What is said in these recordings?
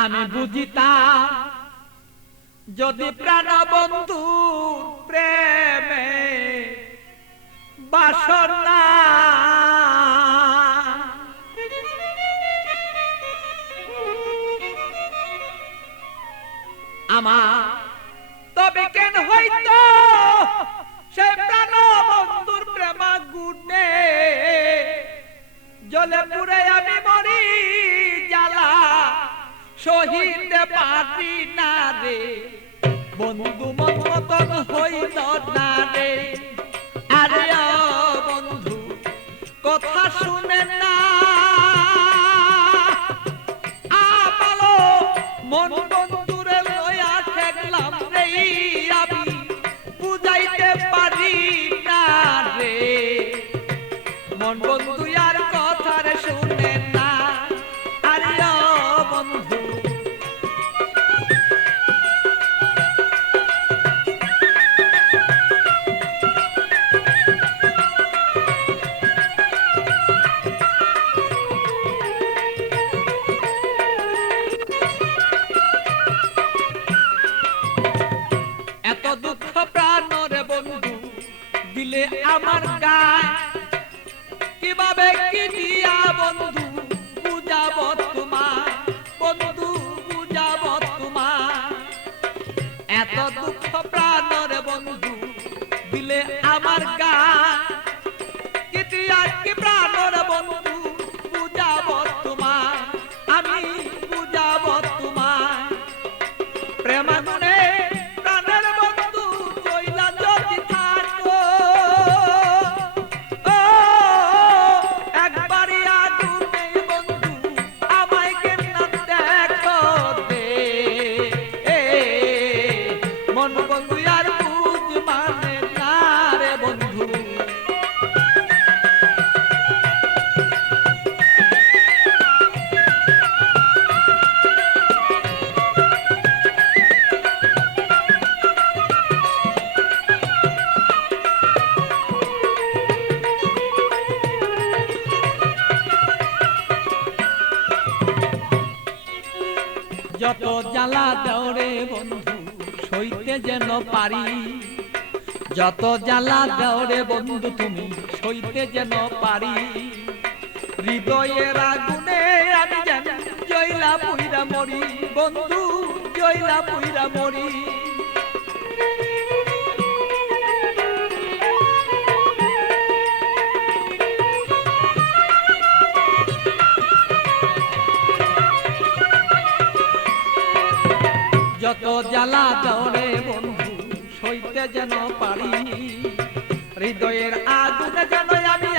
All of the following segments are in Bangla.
আমি বুঝিতাম যদি প্রাণ বন্ধু প্রেমে বাসনা বন্ধু কীভাবে দিয়া, বন্ধু বুঝাব তোমার, বন্ধু বুঝাব তোমার। এত দুঃখ প্রাণরে বন্ধু, দিলে আমার গায় যত জ্বালা দেওরে বন্ধু, সইতে যেন পারি। যত জ্বালা দেওরে বন্ধু, তুমি সইতে যেন পারি। হৃদয়ের আগুনে আমি যেন জয়লা পুইরা মরি, বন্ধু জয়লা পুইরা মরি। যত জ্বালা দৌড়ে বন্ধু সইতে যেন পারি হৃদয়ের আগুনে যেন আমি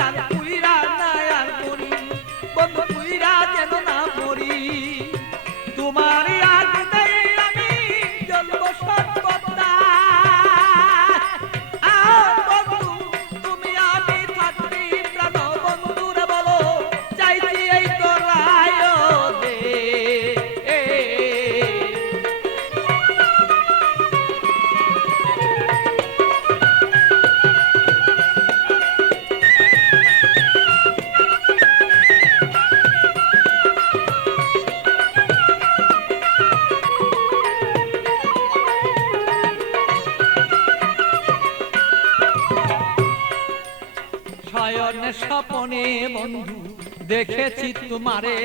শয়নে স্বপনে বন্ধু, দেখেছি তোমারে।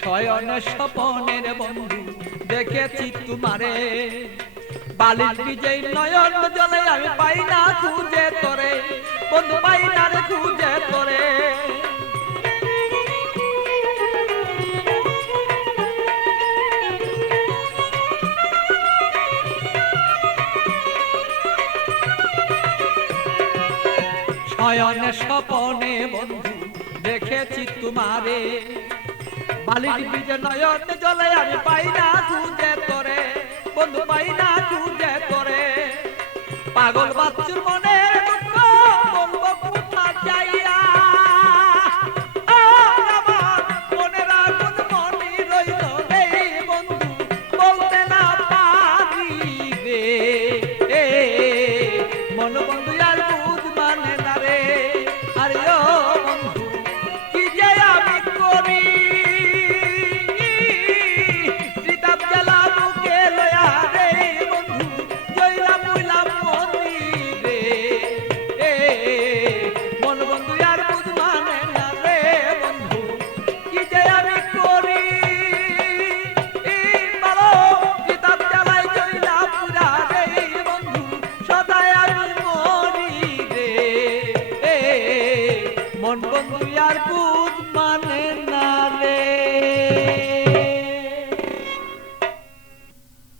স্বয়ন স্বপনের বন্ধু, দেখেছি তোমারে। বালির বিজয় নয়ন জলে আমি পাই না খুঁজে তোরে। বন্ধু পাই না খুঁজে তোরে। শয়নে স্বপনে বন্ধু, দেখেছি তোমারে। বালির বীজে নয়ন জলে আমি পাই না খুঁজে তোরে, বন্ধু পাই না খুঁজে তোরে। পাগল বাচ্চুর মনে মন বন্ধু আর কু